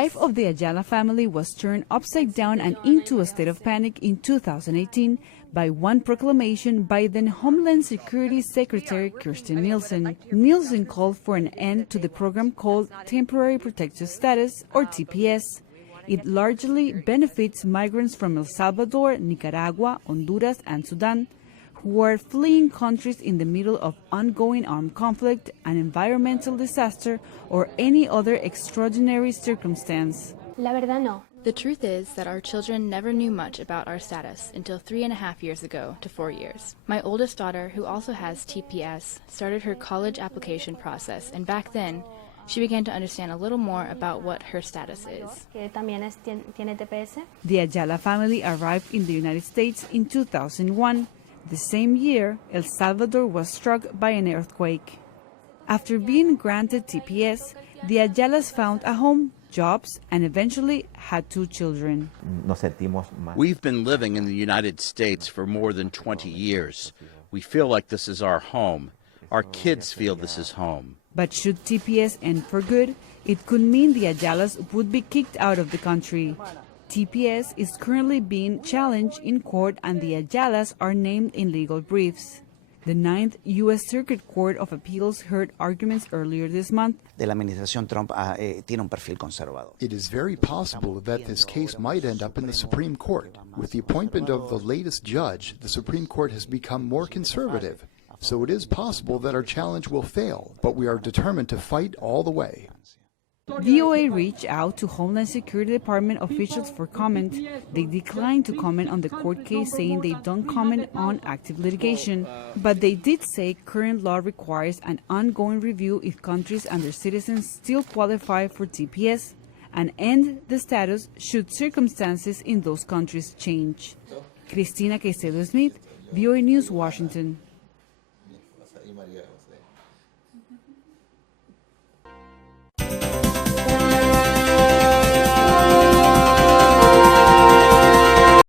life of the Ayala family was turned upside down and into a state of panic in 2018 by one proclamation by then Homeland Security Secretary Kirstjen Nielsen. Nielsen called for an end to the program called Temporary Protected Status, or TPS. It largely benefits migrants from El Salvador, Nicaragua, Honduras, and Sudan, who are fleeing countries in the middle of ongoing armed conflict, an environmental disaster, or any other extraordinary circumstance. The truth is that our children never knew much about our status until 3.5 years ago to 4 years. My oldest daughter, who also has TPS, started her college application process, and back then, she began to understand a little more about what her status is. The Ayala family arrived in the United States in 2001. The same year, El Salvador was struck by an earthquake. After being granted TPS, the Ayalas found a home, jobs, and eventually had 2 children. We've been living in the United States for more than 20 years. We feel like this is our home. Our kids feel this is home. But should TPS end for good, it could mean the Ayalas would be kicked out of the country. TPS is currently being challenged in court, and the Ayalas are named in legal briefs. The 9th U.S. Circuit Court of Appeals heard arguments earlier this month. De la administración Trump tiene un perfil conservador. It is very possible that this case might end up in the Supreme Court. With the appointment of the latest judge, the Supreme Court has become more conservative. So it is possible that our challenge will fail, but we are determined to fight all the way. VOA reached out to Homeland Security Department officials for comment. They declined to comment on the court case, saying they don't comment on active litigation. But they did say current law requires an ongoing review if countries and their citizens still qualify for TPS, and end the status should circumstances in those countries change. Cristina Caicedo Smith, VOA News, Washington.